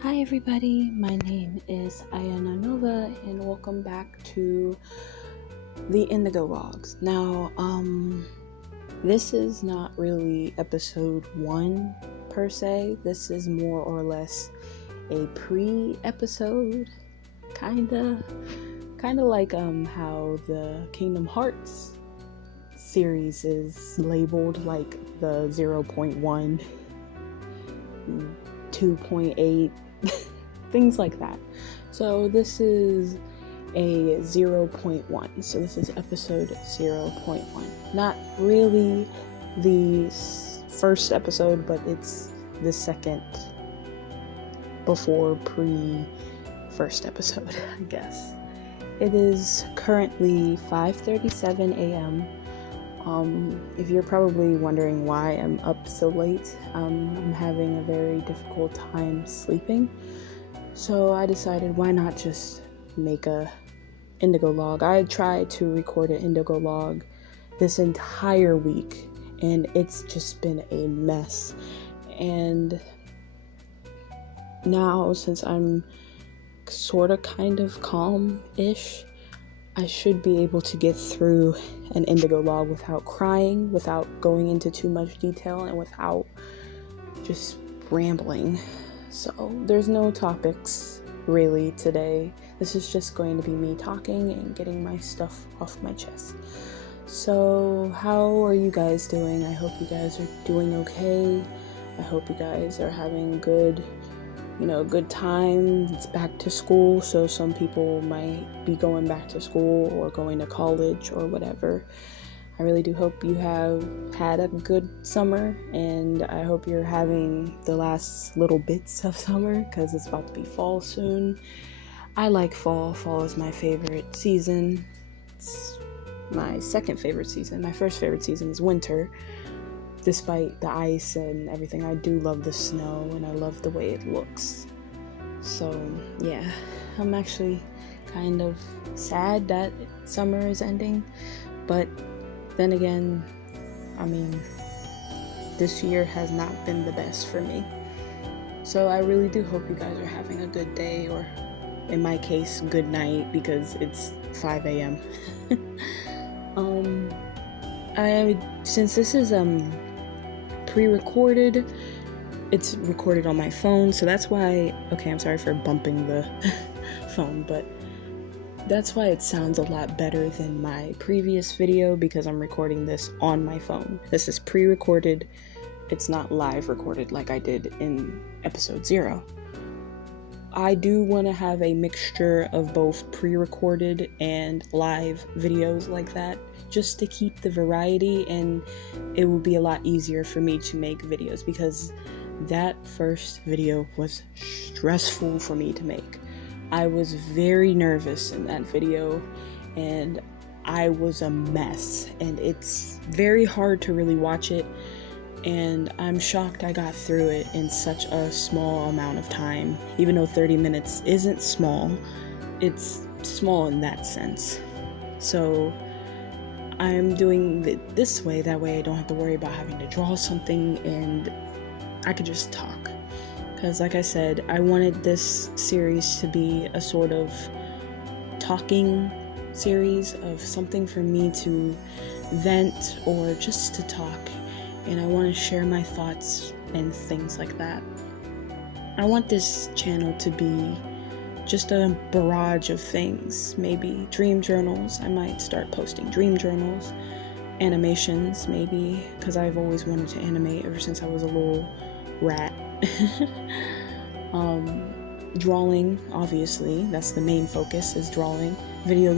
Hi everybody, my name is iNDiGOLog and welcome back to the iNDiGOLogs. Now, this is not really episode 1 per se. This is more or less a pre-episode, kinda like how the Kingdom Hearts series is labeled, like the 0.1, 2.8, things like that. So this is a 0.1. So this is episode 0.1. Not really the first episode, but it's the second before first episode, I guess. It is currently 5:37 a.m. If you're probably wondering why I'm up so late, I'm having a very difficult time sleeping. So I decided, why not just make a iNDiGOLog. I tried to record an iNDiGOLog this entire week, and it's just been a mess. And now, since I'm sort of kind of calm-ish, I should be able to get through an iNDiGOLog without crying, without going into too much detail, and without just rambling. So there's no topics really today. This is just going to be me talking and getting my stuff off my chest. So how are you guys doing? I hope you guys are doing okay. I hope you guys are having good time. It's back to school, so some people might be going back to school or going to college or whatever. I really do hope you have had a good summer, and I hope you're having the last little bits of summer, because it's about to be fall soon. I like fall. Fall is my favorite season. It's my second favorite season. My first favorite season is winter. Despite the ice and everything, I do love the snow, and I love the way it looks. So yeah, I'm actually kind of sad that summer is ending, but then again, I mean, this year has not been the best for me. So I really do hope you guys are having a good day, or in my case, good night, because it's 5 a.m. Since this is pre-recorded, it's recorded on my phone, so that's why, okay, I'm sorry for bumping the phone, but that's why it sounds a lot better than my previous video, because I'm recording this on my phone. This is pre-recorded. It's not live recorded like I did in episode 0. I do want to have a mixture of both pre-recorded and live videos like that, just to keep the variety, and it will be a lot easier for me to make videos, because that first video was stressful for me to make. I was very nervous in that video, and I was a mess, and it's very hard to really watch it, and I'm shocked I got through it in such a small amount of time. Even though 30 minutes isn't small, it's small in that sense. So I'm doing it this way, that way I don't have to worry about having to draw something, and I could just talk. Because like I said, I wanted this series to be a sort of talking series, of something for me to vent or just to talk. And I want to share my thoughts and things like that. I want this channel to be just a barrage of things. Maybe dream journals. I might start posting dream journals. Animations, maybe, because I've always wanted to animate ever since I was a little rat. Drawing, obviously, that's the main focus, is drawing. Video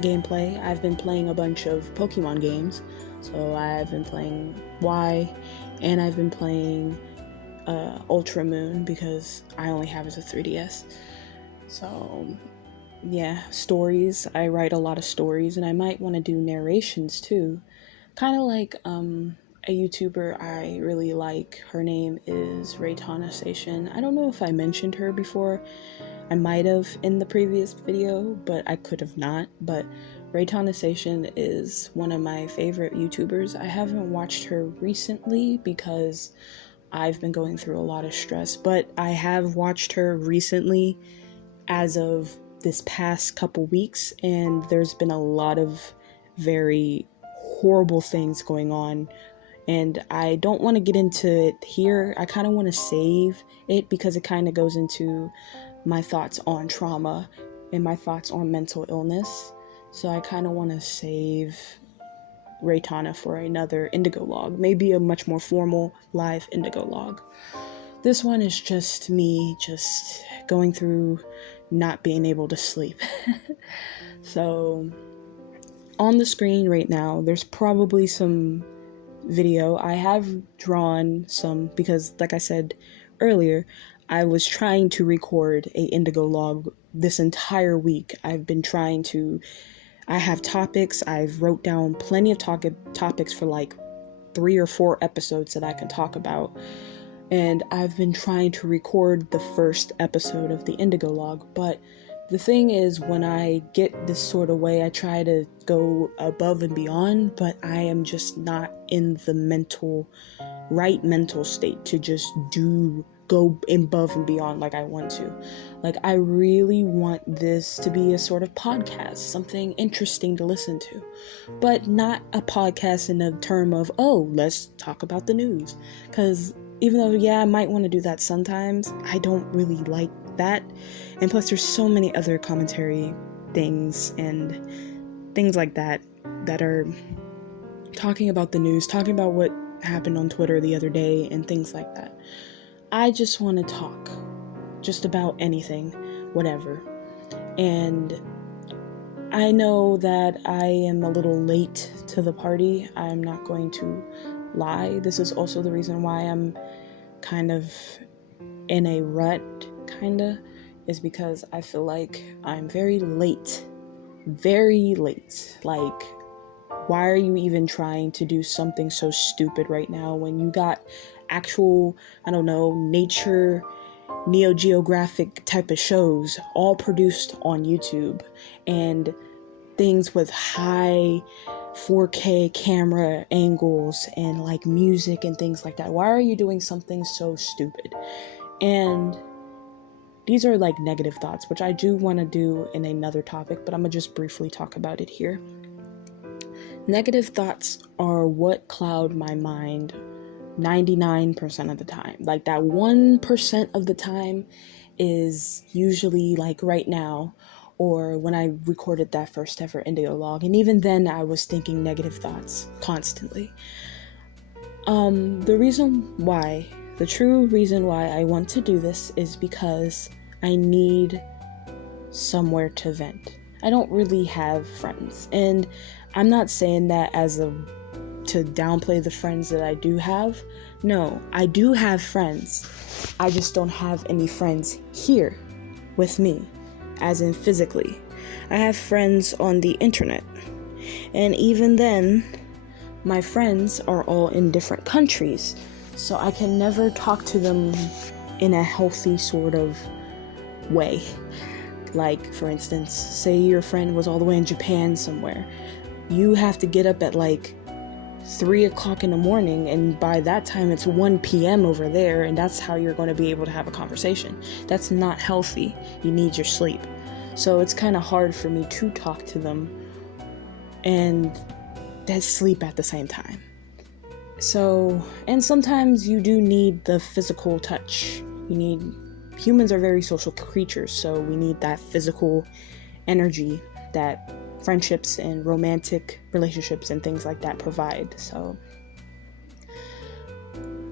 gameplay. I've been playing a bunch of Pokemon games, so I've been playing Y, and I've been playing Ultra Moon, because I only have it as a 3DS. So yeah, stories. I write a lot of stories, and I might want to do narrations too, kind of like a YouTuber I really like. Her name is Station. I don't know if I mentioned her before. I might have in the previous video, but I could have not. But Station is one of my favorite YouTubers. I haven't watched her recently because I've been going through a lot of stress, but I have watched her recently as of this past couple weeks, and there's been a lot of very horrible things going on, and I don't want to get into it here. I kind of want to save it because it kind of goes into my thoughts on trauma and my thoughts on mental illness. So I kind of want to save Raytana for another iNDiGOLog, maybe a much more formal live iNDiGOLog. This one is just me just going through not being able to sleep. So on the screen right now, there's probably some video. I have drawn some because, like I said earlier, I was trying to record a iNDiGOLog this entire week. I have topics. I've wrote down plenty of topics for like 3 or 4 episodes that I can talk about. And I've been trying to record the first episode of the iNDiGOLog, but the thing is, when I get this sort of way, I try to go above and beyond, but I am just not in the right mental state to just go above and beyond like I want to. Like, I really want this to be a sort of podcast, something interesting to listen to, but not a podcast in the term of, oh, let's talk about the news. Because even though, yeah, I might want to do that sometimes, I don't really like that. And plus, there's so many other commentary things and things like that are talking about the news, talking about what happened on Twitter the other day and things like that. I just want to talk just about anything, whatever. And I know that I am a little late to the party. I'm not going to lie. This is also the reason why I'm kind of in a rut, is because I feel like I'm very late. Like, why are you even trying to do something so stupid right now when you got actual, I don't know, nature, Neo Geographic type of shows all produced on YouTube, and things with high 4K camera angles and like music and things like that? Why are you doing something so stupid? And these are like negative thoughts, which I do want to do in another topic, but I'm gonna just briefly talk about it here. Negative thoughts are what cloud my mind 99% of the time. Like, that 1% of the time is usually like right now, or when I recorded that first ever iNDiGOLog, and even then I was thinking negative thoughts constantly. The true reason why I want to do this is because I need somewhere to vent. I don't really have friends, and I'm not saying that to downplay the friends that I do have. No, I do have friends. I just don't have any friends here with me, as in physically. I have friends on the internet, and even then, my friends are all in different countries, so I can never talk to them in a healthy sort of way. Like, for instance, say your friend was all the way in Japan somewhere. You have to get up at like 3 o'clock in the morning, and by that time it's 1 p.m. over there, and that's how you're going to be able to have a conversation. That's not healthy. You need your sleep. So it's kind of hard for me to talk to them and then sleep at the same time. So, and sometimes you do need the physical touch. Humans are very social creatures, so we need that physical energy that friendships and romantic relationships and things like that provide. So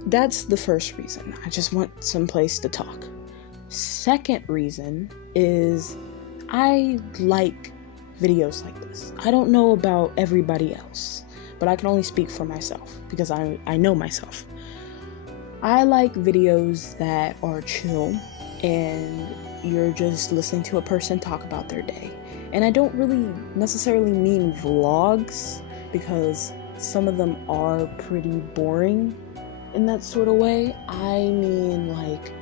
that's the first reason. I just want some place to talk. Second reason is I like videos like this. I don't know about everybody else, but I can only speak for myself because I know myself. I like videos that are chill and you're just listening to a person talk about their day. And I don't really necessarily mean vlogs, because some of them are pretty boring in that sort of way. I mean, like,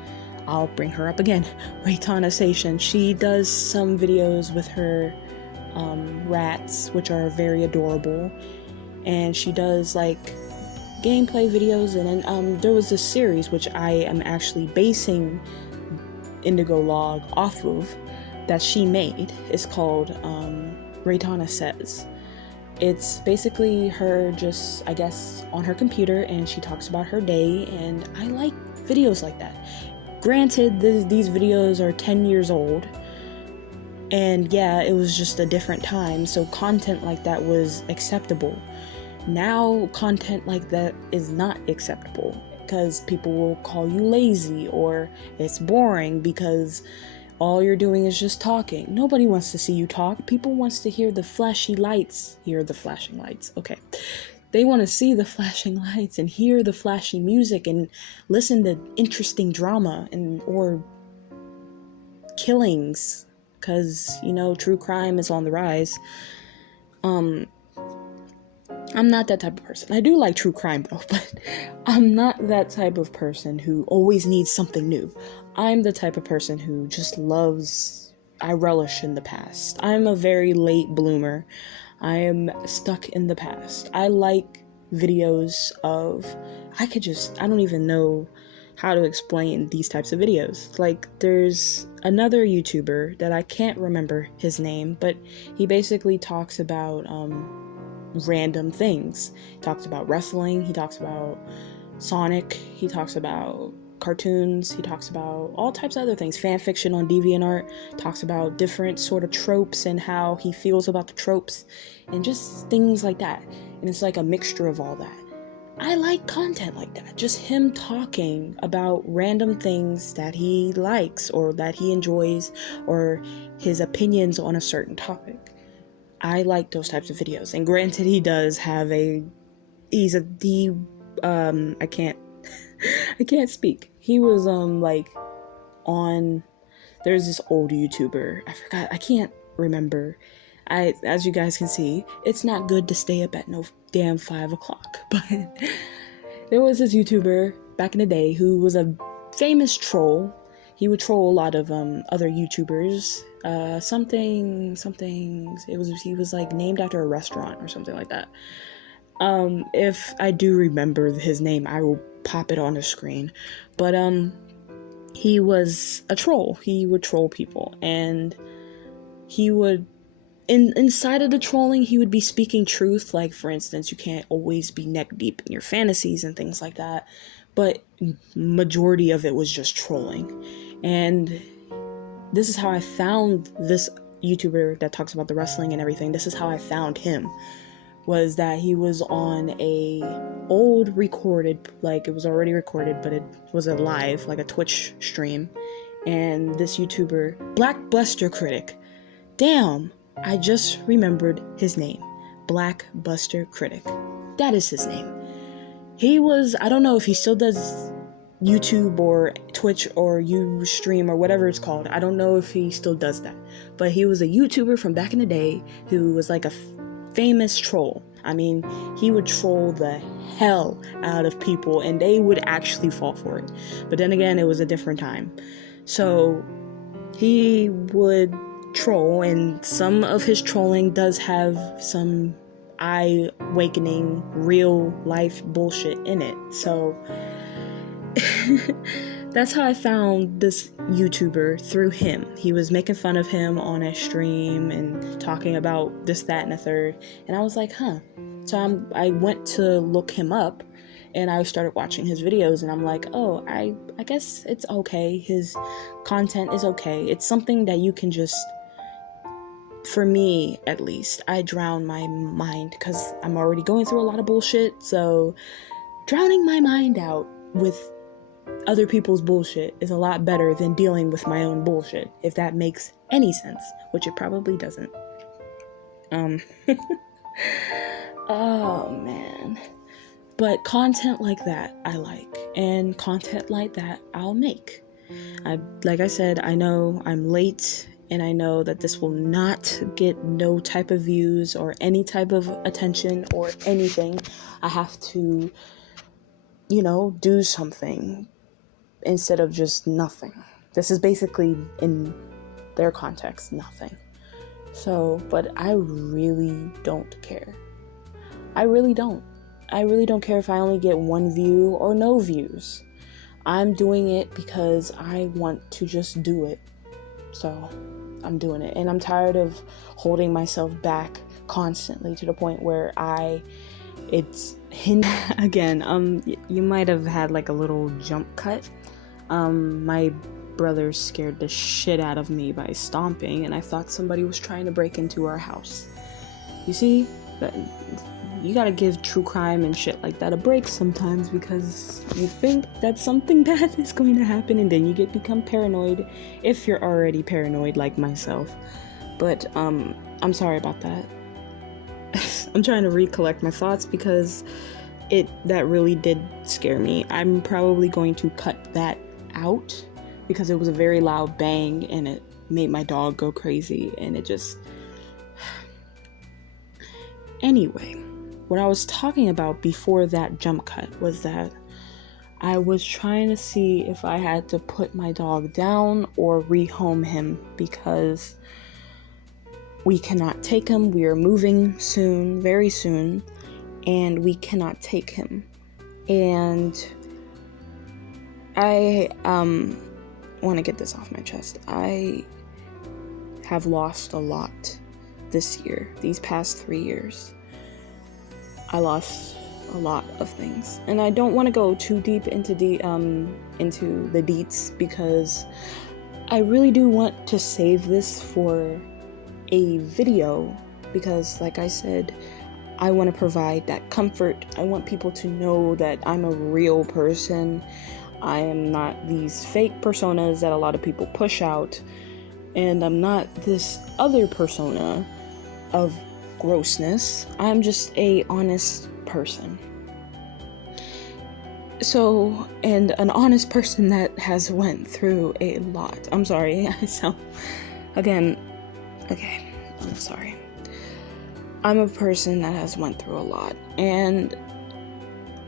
I'll bring her up again, Raytana Station. She does some videos with her rats, which are very adorable. And she does like gameplay videos, and then there was this series which I am actually basing iNDiGOLog off of that she made. It's called Raytana Says. It's basically her just, I guess, on her computer, and she talks about her day, and I like videos like that. Granted, these videos are 10 years old, and yeah, it was just a different time, so content like that was acceptable. Now, content like that is not acceptable, because people will call you lazy, or it's boring because all you're doing is just talking. Nobody wants to see you talk. People wants to hear the flashy lights. Hear the flashing lights. Okay. They want to see the flashing lights and hear the flashy music and listen to interesting drama or killings, because, you know, true crime is on the rise. I'm not that type of person. I do like true crime though, but I'm not that type of person who always needs something new. I'm the type of person who just I relish in the past. I'm a very late bloomer. I am stuck in the past. I like videos of, I don't even know how to explain these types of videos. Like, there's another YouTuber that I can't remember his name, but he basically talks about random things. He talks about wrestling, he talks about Sonic, he talks about cartoons, he talks about all types of other things, fan fiction on DeviantArt, talks about different sort of tropes and how he feels about the tropes and just things like that. And it's like a mixture of all that. I like content like that, just him talking about random things that he likes or that he enjoys, or his opinions on a certain topic. I like those types of videos. And granted, he does have I can't speak. He was there's this old YouTuber. I forgot. I can't remember. As you guys can see, it's not good to stay up at no damn 5 o'clock. But there was this YouTuber back in the day who was a famous troll. He would troll a lot of other YouTubers. He was like named after a restaurant or something like that. If I do remember his name, I will pop it on the screen. But he was a troll. He would troll people, and he would inside of the trolling, he would be speaking truth. Like, for instance, you can't always be neck deep in your fantasies and things like that. But majority of it was just trolling. And this is how I found this YouTuber that talks about the wrestling and everything. This is how I found him. Was that he was on a old recorded, like it was already recorded, but it was a live, like a Twitch stream. And this YouTuber, Blackbuster Critic. Damn, I just remembered his name. Blackbuster Critic. That is his name. He was, I don't know if he still does YouTube or Twitch or Ustream or whatever it's called. I don't know if he still does that. But he was a YouTuber from back in the day who was like a famous troll. I mean, he would troll the hell out of people, and they would actually fall for it. But then again, it was a different time. So he would troll, and some of his trolling does have some eye-awakening, real-life bullshit in it. So that's how I found this YouTuber, through him. He was making fun of him on a stream and talking about this, that, and the third. And I was like, huh. So I went to look him up, and I started watching his videos, and I'm like, oh, I guess it's okay. His content is okay. It's something that you can just, for me at least, I drown my mind because I'm already going through a lot of bullshit. So drowning my mind out with other people's bullshit is a lot better than dealing with my own bullshit, if that makes any sense, which it probably doesn't. Oh man. But content like that I like, and content like that I'll make. Like I said, I know I'm late, and I know that this will not get no type of views or any type of attention or anything. I have to, do something instead of just nothing. This is basically, in their context, nothing. So, but I really don't care. I really don't. I really don't care if I only get 1 view or no views. I'm doing it because I want to just do it. So I'm doing it. And I'm tired of holding myself back constantly to the point where it's again, you might have had like a little jump cut. My brother scared the shit out of me by stomping, and I thought somebody was trying to break into our house. You see, you gotta give true crime and shit like that a break sometimes, because you think that something bad is going to happen, and then you become paranoid if you're already paranoid like myself. But I'm sorry about that. I'm trying to recollect my thoughts because that really did scare me. I'm probably going to cut that out because it was a very loud bang and it made my dog go crazy, and it just... Anyway, what I was talking about before that jump cut was that I was trying to see if I had to put my dog down or rehome him, because we cannot take him. We are moving soon, very soon, and we cannot take him. And I want to get this off my chest. I have lost a lot this year, these past 3 years. I lost a lot of things, and I don't want to go too deep into the deets, because I really do want to save this for a video, because like I said, I want to provide that comfort. I want people to know that I'm a real person. I am not these fake personas that a lot of people push out, and I'm not this other persona of grossness. I'm just a honest person. So, and an honest person that has went through a lot. I'm sorry, I sound... Again, okay, I'm sorry. I'm a person that has went through a lot, and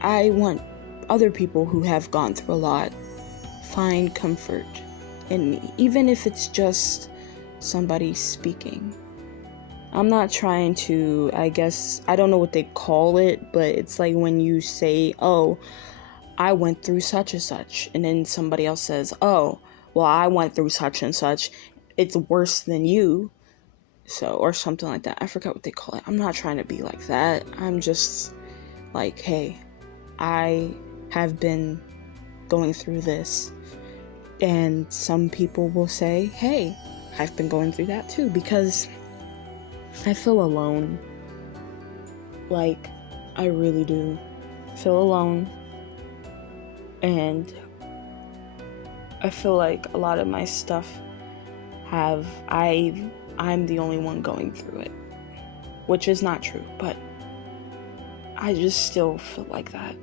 I want other people who have gone through a lot find comfort in me, even if it's just somebody speaking. I'm not trying to, I guess, I don't know what they call it, but it's like when you say, oh, I went through such and such, and then somebody else says, oh, well, I went through such and such, it's worse than you, so, or something like that. I forgot what they call it. I'm not trying to be like that. I'm just like, hey, I have been going through this, and some people will say, hey, I've been going through that too, because I feel alone. Like, I really do feel alone, and I feel like a lot of my stuff I'm the only one going through it, which is not true, but I just still feel like that.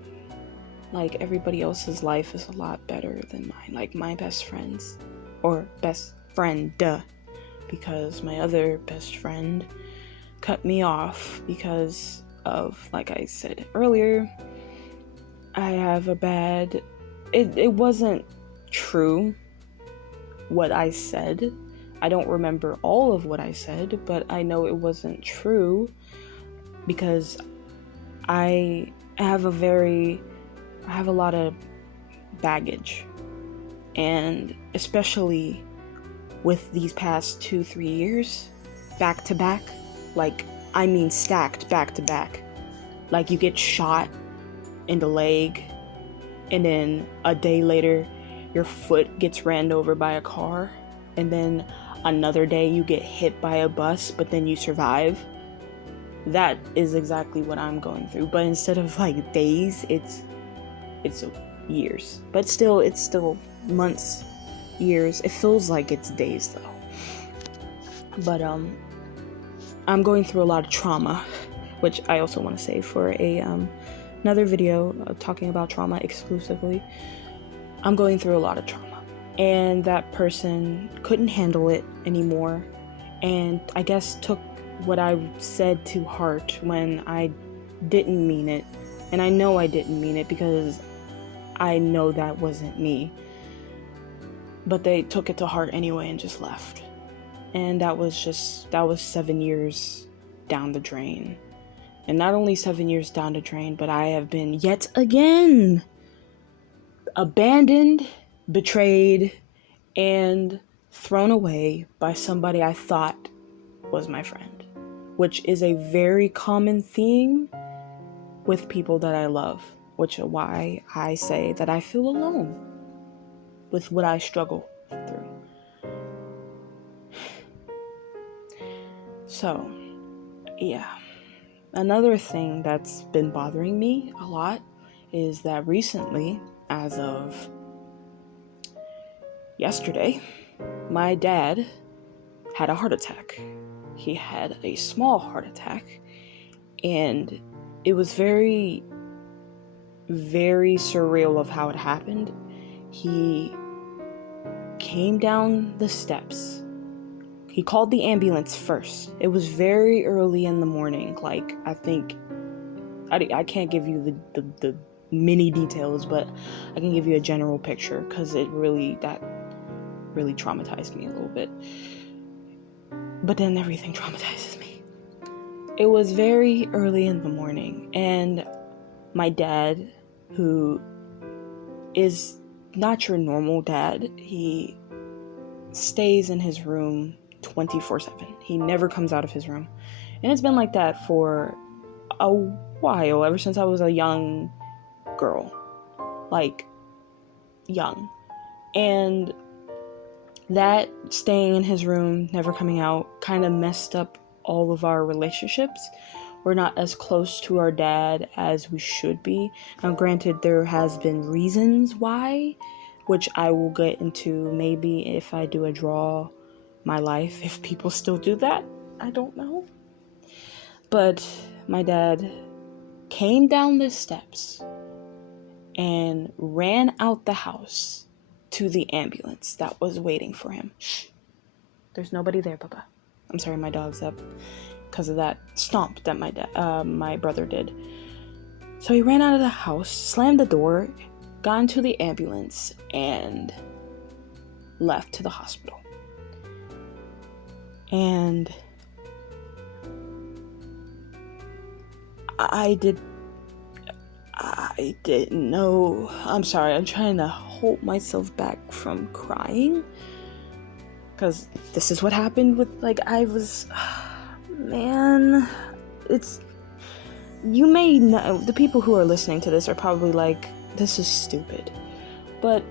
Like, everybody else's life is a lot better than mine. Like, my best friends, or best friend, because my other best friend cut me off because of, like I said earlier, I have a bad... It wasn't true what I said. I don't remember all of what I said, but I know it wasn't true because I have a lot of baggage, and especially with these past 2-3 years back to back, like, I mean stacked back to back. Like, you get shot in the leg, and then a day later your foot gets ran over by a car, and then another day you get hit by a bus, but then you survive. That is exactly what I'm going through, but instead of like days, it's years. But still, it's still months, years. It feels like it's days though. But I'm going through a lot of trauma, which I also want to save for another video talking about trauma exclusively. I'm going through a lot of trauma, and that person couldn't handle it anymore, and I guess took what I said to heart when I didn't mean it. And I know I didn't mean it because I know that wasn't me, but they took it to heart anyway and just left. And that was 7 years down the drain. And not only 7 years down the drain, but I have been yet again abandoned, betrayed, and thrown away by somebody I thought was my friend, which is a very common theme with people that I love, which is why I say that I feel alone with what I struggle through. So, yeah. Another thing that's been bothering me a lot is that recently, as of yesterday, my dad had a heart attack. He had a small heart attack, and it was very, very surreal of how it happened. He came down the steps. He called the ambulance first. It was very early in the morning. Like, I think, I can't give you the many details, but I can give you a general picture, because that really traumatized me a little bit. But then everything traumatizes me. It was very early in the morning, and my dad, who is not your normal dad, he stays in his room 24/7. He never comes out of his room. And it's been like that for a while, ever since I was a young girl. Like, young. And that staying in his room, never coming out, kind of messed up all of our relationships. We're not as close to our dad as we should be. Now, granted, there has been reasons why, which I will get into maybe if I do a draw my life, if people still do that. I don't know. But my dad came down the steps and ran out the house to the ambulance that was waiting for him. Shh. There's nobody there, Papa. I'm sorry, my dog's up because of that stomp that my brother did. So he ran out of the house, slammed the door, got into the ambulance, and left to the hospital. And I didn't know. I'm sorry, I'm trying to hold myself back from crying, because this is what happened with, man, you may know, the people who are listening to this are probably like, this is stupid, but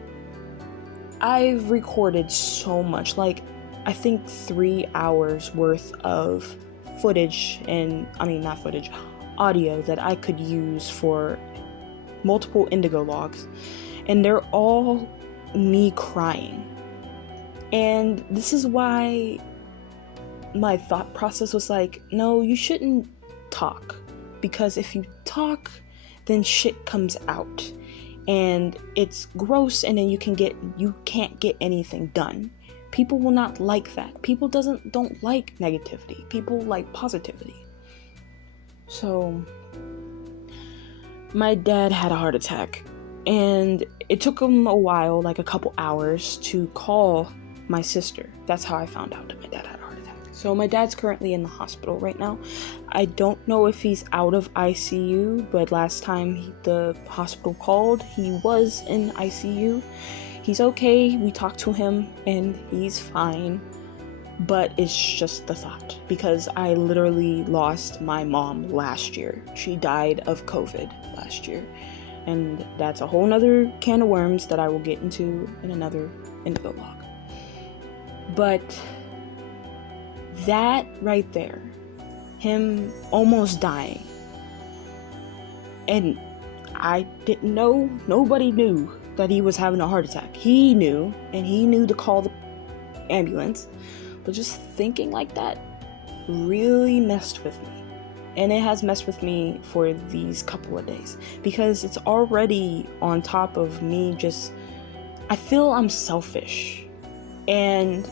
I've recorded so much, I think 3 hours worth of footage, audio that I could use for multiple iNDiGOlogs, and they're all me crying. And this is why my thought process was like, no, you shouldn't talk, because if you talk, then shit comes out, and it's gross, and then you can't get anything done. People will not like that. People don't like negativity. People like positivity. So, my dad had a heart attack, and it took him a while, a couple hours, to call my sister. That's how I found out that my dad had a heart attack. So my dad's currently in the hospital right now. I don't know if he's out of ICU, but last time the hospital called, he was in ICU. He's okay, we talked to him, and he's fine. But it's just the thought, because I literally lost my mom last year. She died of COVID last year. And that's a whole nother can of worms that I will get into in another iNDiGOlog. But that right there, him almost dying, and I didn't know, nobody knew that he was having a heart attack. He knew, and he knew to call the ambulance. But just thinking like that really messed with me. And it has messed with me for these couple of days, because it's already on top of me I feel I'm selfish. And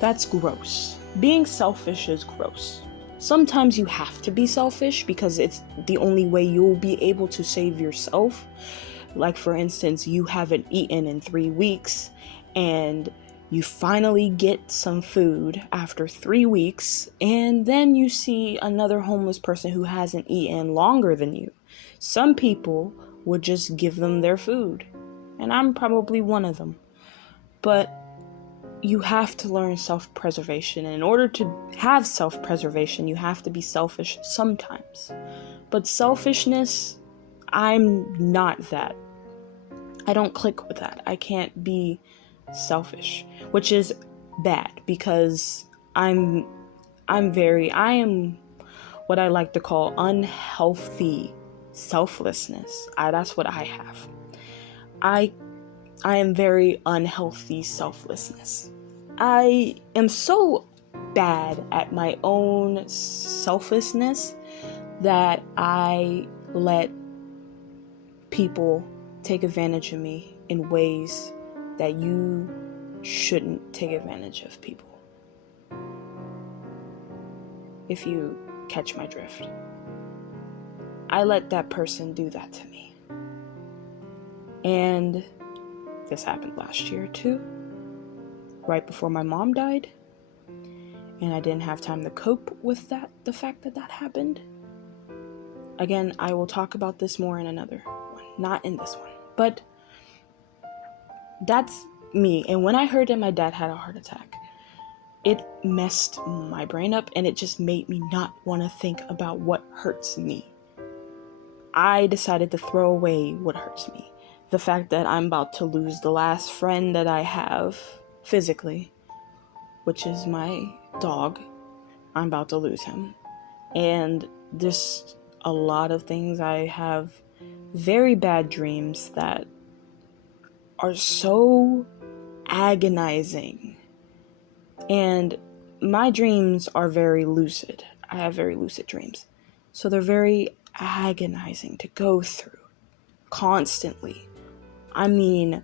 that's gross. Being selfish is gross. Sometimes you have to be selfish because it's the only way you'll be able to save yourself. Like, for instance, you haven't eaten in 3 weeks, and You finally get some food after 3 weeks, and then you see another homeless person who hasn't eaten longer than you. Some people would just give them their food, and I'm probably one of them. But you have to learn self-preservation, and in order to have self-preservation, you have to be selfish sometimes. But selfishness, I'm not that. I don't click with that. I can't be selfish, which is bad because I am what I like to call unhealthy selflessness. That's what I have. I am very unhealthy selflessness. I am so bad at my own selflessness that I let people take advantage of me in ways that you shouldn't take advantage of people. If you catch my drift. I let that person do that to me. And this happened last year too, right before my mom died. And I didn't have time to cope with the fact that happened. Again, I will talk about this more in another one, not in this one. But that's me. And when I heard that my dad had a heart attack, it messed my brain up, and it just made me not want to think about what hurts me. I decided to throw away what hurts me. The fact that I'm about to lose the last friend that I have physically, which is my dog. I'm about to lose him. And there's a lot of things. I have very bad dreams that are so agonizing. And my dreams are very lucid. I have very lucid dreams. So they're very agonizing to go through constantly. I mean,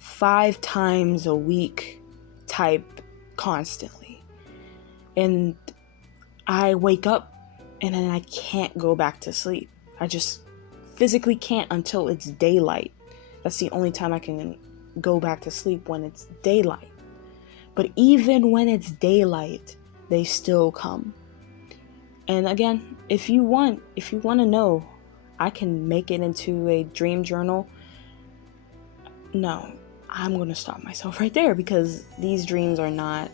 5 times a week type constantly. And I wake up and then I can't go back to sleep. I just physically can't until it's daylight. That's the only time I can go back to sleep, when it's daylight. But even when it's daylight, they still come. And again, if you want to know, I can make it into a dream journal. No, I'm going to stop myself right there because these dreams are not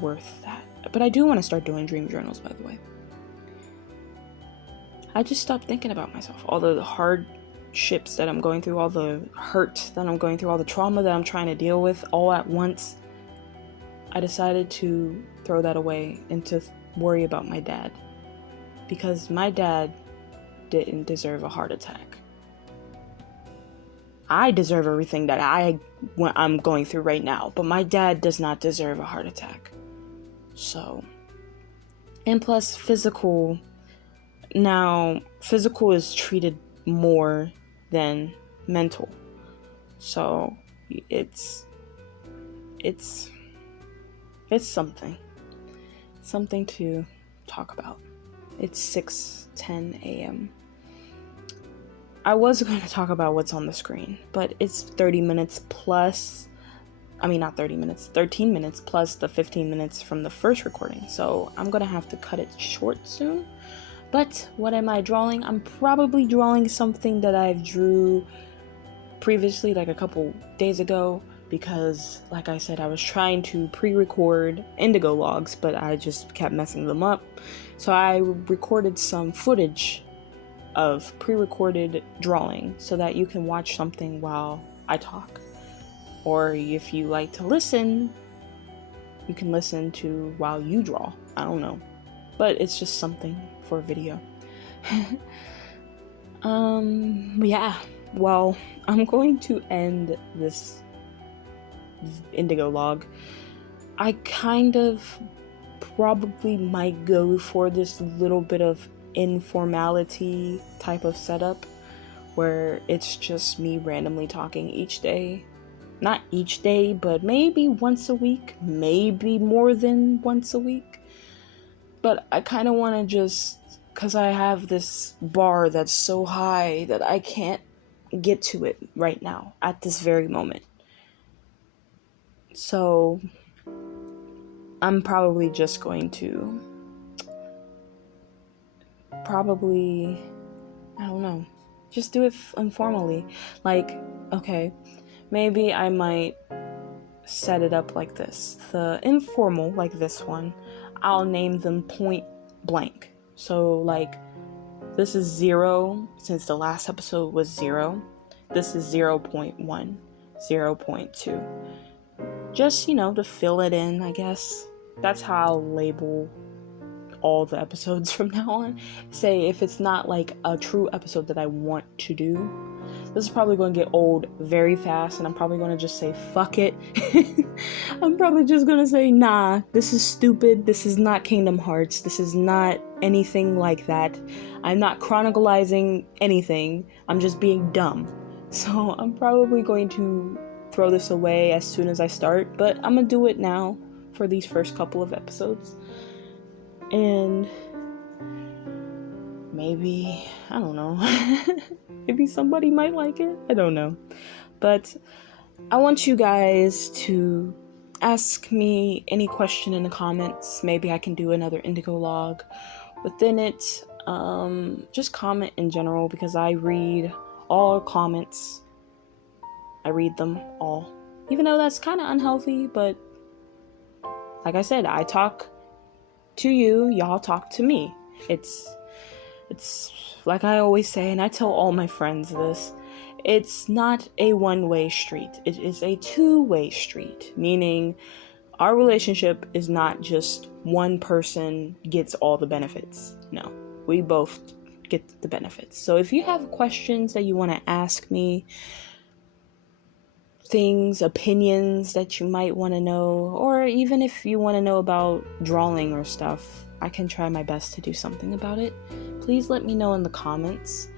worth that. But I do want to start doing dream journals, by the way. I just stopped thinking about myself. All the hardships that I'm going through, all the hurt that I'm going through, all the trauma that I'm trying to deal with all at once. I decided to throw that away and to worry about my dad. Because my dad didn't deserve a heart attack. I deserve everything that I'm going through right now, but my dad does not deserve a heart attack. So, and plus physical is treated more than mental. So it's something to talk about. It's 6:10 a.m. I was going to talk about what's on the screen, but it's 30 minutes plus. I mean, not 30 minutes, 13 minutes plus the 15 minutes from the first recording. So I'm going to have to cut it short soon. But what am I drawing? I'm probably drawing something that I drew previously, like a couple days ago, because like I said, I was trying to pre-record iNDiGOlogs, but I just kept messing them up. So I recorded some footage of pre-recorded drawing so that you can watch something while I talk. Or if you like to listen, you can listen to while you draw. I don't know. But it's just something for a video. Yeah. Well, I'm going to end this iNDiGOlog. I kind of probably might go for this little bit of informality type of setup where it's just me randomly talking each day. Not each day, but maybe once a week, maybe more than once a week. But I kind of want to just, because I have this bar that's so high that I can't get to it right now, at this very moment. So I'm probably just going to I don't know, just do it informally. Like, okay, maybe I might set it up like this. The informal, like this one, I'll name them point blank. So like, this is 0, since the last episode was 0. This is 0.1, 0.2. Just, to fill it in, I guess. That's how I'll label all the episodes from now on. Say if it's not like a true episode that I want to do, this is probably going to get old very fast, and I'm probably going to just say fuck it. I'm probably just going to say, nah, this is stupid. This is not Kingdom Hearts. This is not anything like that. I'm not chronicalizing anything. I'm just being dumb. So I'm probably going to throw this away as soon as I start, but I'm gonna do it now for these first couple of episodes. And maybe, I don't know, maybe somebody might like it. I don't know. But I want you guys to ask me any question in the comments. Maybe I can do another iNDiGOLog within it. Just comment in general, because I read all comments. I read them all. Even though that's kind of unhealthy, but like I said, I talk to you, y'all talk to me. It's like I always say, and I tell all my friends this, it's not a one-way street. It is a two-way street, meaning our relationship is not just one person gets all the benefits. No, we both get the benefits. So if you have questions that you want to ask me, things, opinions that you might want to know, or even if you want to know about drawing or stuff, I can try my best to do something about it. Please let me know in the comments.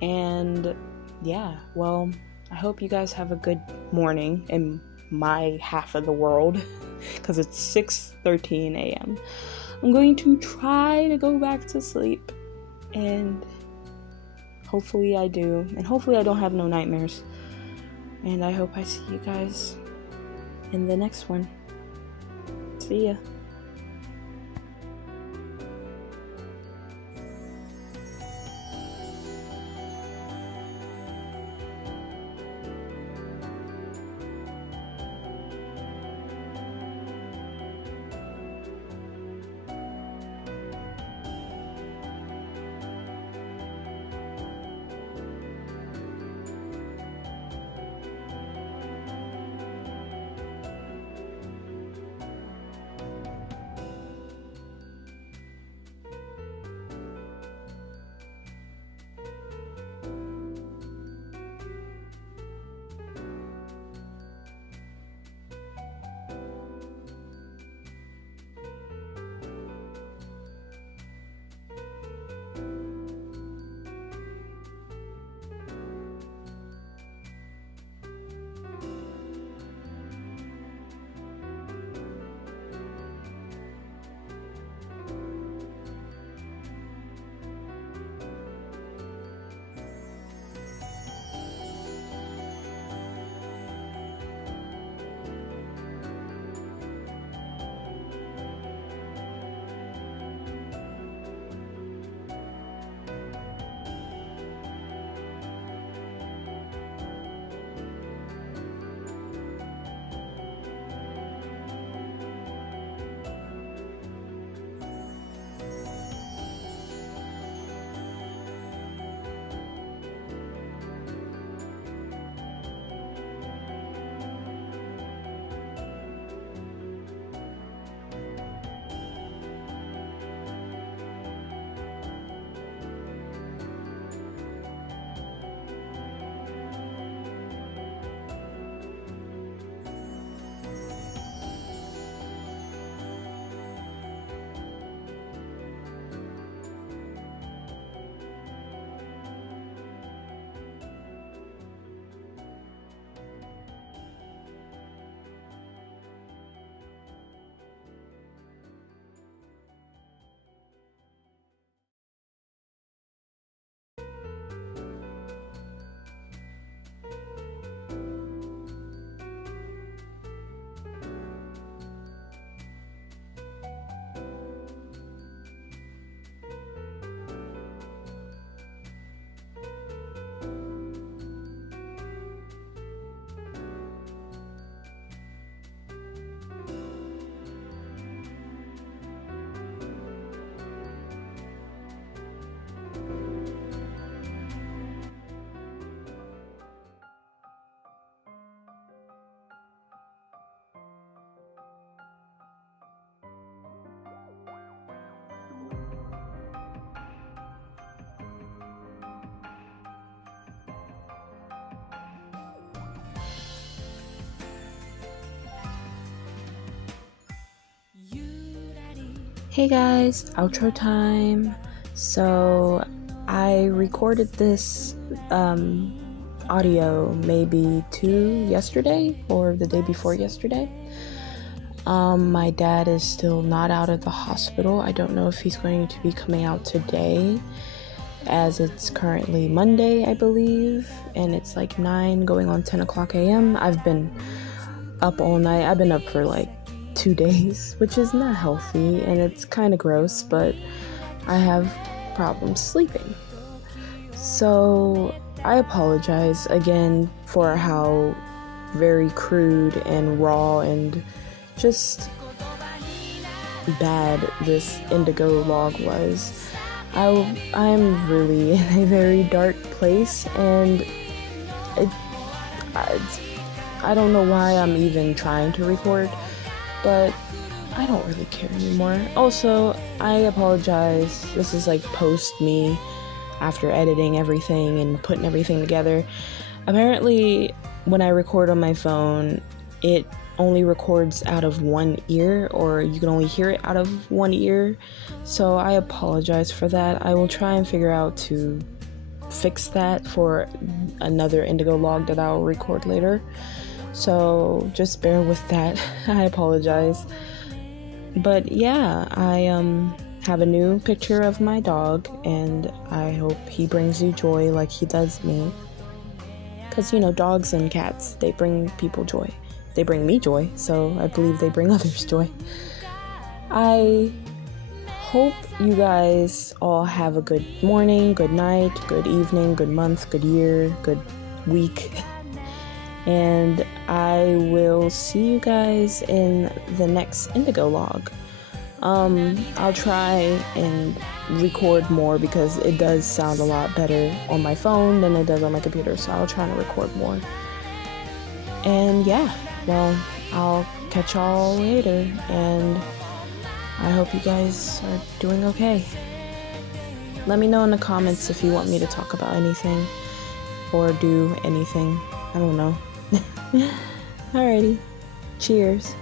And yeah, well, I hope you guys have a good morning in my half of the world, because it's 6:13 a.m. I'm going to try to go back to sleep, and hopefully I do, and hopefully I don't have no nightmares. And I hope I see you guys in the next one. See ya. Hey guys, outro time. So I recorded this audio maybe yesterday or the day before yesterday. My dad is still not out of the hospital. I don't know if he's going to be coming out today, as it's currently Monday, I believe, and it's like 9 going on 10 o'clock a.m. I've been up all night. I've been up for like 2 days, which is not healthy, and it's kind of gross, but I have problems sleeping. So I apologize again for how very crude and raw and just bad this iNDiGOLog was. I'm really in a very dark place, and I don't know why I'm even trying to record, but I don't really care anymore. Also, I apologize. This is like post me after editing everything and putting everything together. Apparently, when I record on my phone, it only records out of one ear, or you can only hear it out of one ear. So I apologize for that. I will try and figure out to fix that for another iNDiGOLog that I'll record later. So just bear with that. I apologize. But yeah, I have a new picture of my dog, and I hope he brings you joy like he does me. Because, you know, dogs and cats, they bring people joy. They bring me joy, so I believe they bring others joy. I hope you guys all have a good morning, good night, good evening, good month, good year, good week. And I will see you guys in the next iNDiGOLog. I'll try and record more because it does sound a lot better on my phone than it does on my computer, so I'll try to record more. And yeah, well, I'll catch y'all later, and I hope you guys are doing okay. Let me know in the comments if you want me to talk about anything or do anything. I don't know. Alrighty. Cheers.